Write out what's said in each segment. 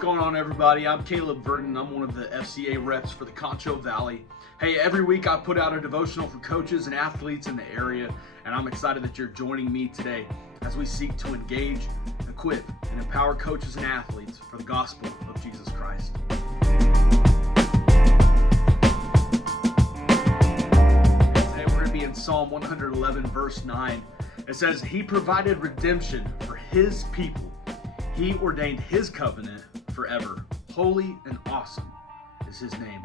going on, everybody? I'm Cvirden. I'm one of the FCA reps for the Concho Valley. Hey, every week I put out a devotional for coaches and athletes in the area, and I'm excited that you're joining me today as we seek to engage, equip, and empower coaches and athletes for the gospel of Jesus Christ. Today we're going to be in Psalm 111, verse 9. It says, "He provided redemption for His people. He ordained His covenant forever. Holy and awesome is His name."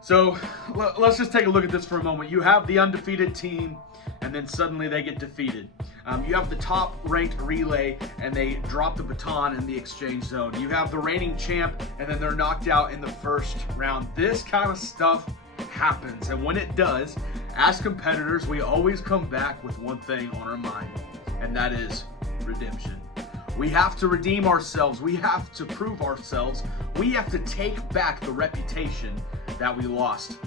So let's just take a look at this for a moment. You have the undefeated team, and then suddenly they get defeated. You have the top-ranked relay, and they drop the baton in the exchange zone. You have the reigning champ, and then they're knocked out in the first round. This kind of stuff happens, and when it does, as competitors, we always come back with one thing on our mind, and that is redemption. We have to redeem ourselves. We have to prove ourselves. We have to take back the reputation that we lost.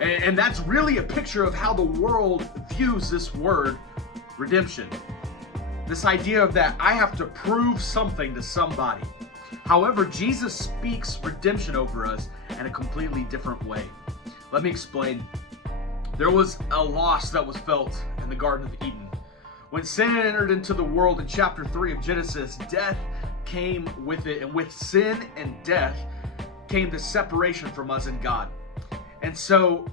And that's really a picture of how the world views this word, redemption. This idea of that I have to prove something to somebody. However, Jesus speaks redemption over us in a completely different way. Let me explain. There was a loss that was felt in the Garden of Eden. When sin entered into the world in chapter 3 of Genesis, death came with it, and with sin and death came the separation from us and God. And so,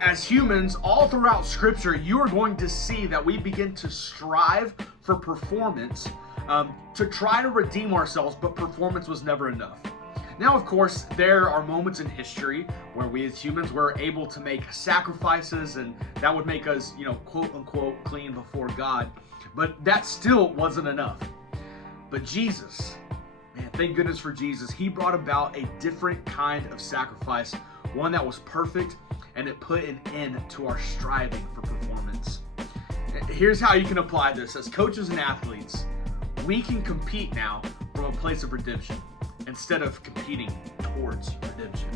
as humans, all throughout Scripture, you are going to see that we begin to strive for performance, to try to redeem ourselves, but performance was never enough. Now, of course, there are moments in history where we as humans were able to make sacrifices, and that would make us, quote unquote, clean before God. But that still wasn't enough. But Jesus, man, thank goodness for Jesus. He brought about a different kind of sacrifice, one that was perfect, and it put an end to our striving for performance. Here's how you can apply this. As coaches and athletes, we can compete now from a place of redemption, instead of competing towards redemption.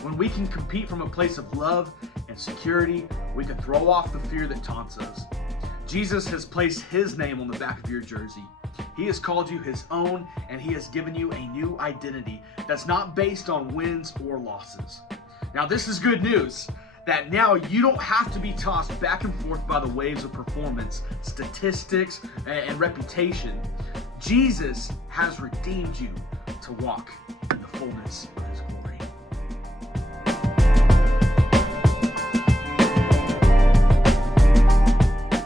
When we can compete from a place of love and security, we can throw off the fear that taunts us. Jesus has placed His name on the back of your jersey. He has called you His own, and He has given you a new identity that's not based on wins or losses. Now, this is good news, that now you don't have to be tossed back and forth by the waves of performance, statistics, and reputation. Jesus has redeemed you to walk in the fullness of His glory.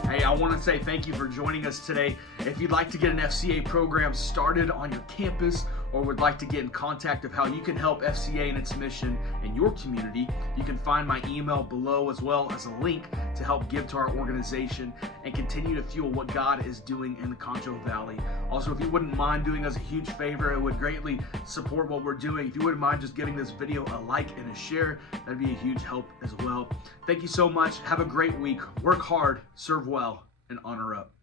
Hey, I want to say thank you for joining us today. If you'd like to get an FCA program started on your campus, or would like to get in contact of how you can help FCA in its mission in your community, you can find my email below, as well as a link to help give to our organization and continue to fuel what God is doing in the Concho Valley. Also, if you wouldn't mind doing us a huge favor, it would greatly support what we're doing. If you wouldn't mind just giving this video a like and a share, that'd be a huge help as well. Thank you so much. Have a great week. Work hard, serve well, and honor up.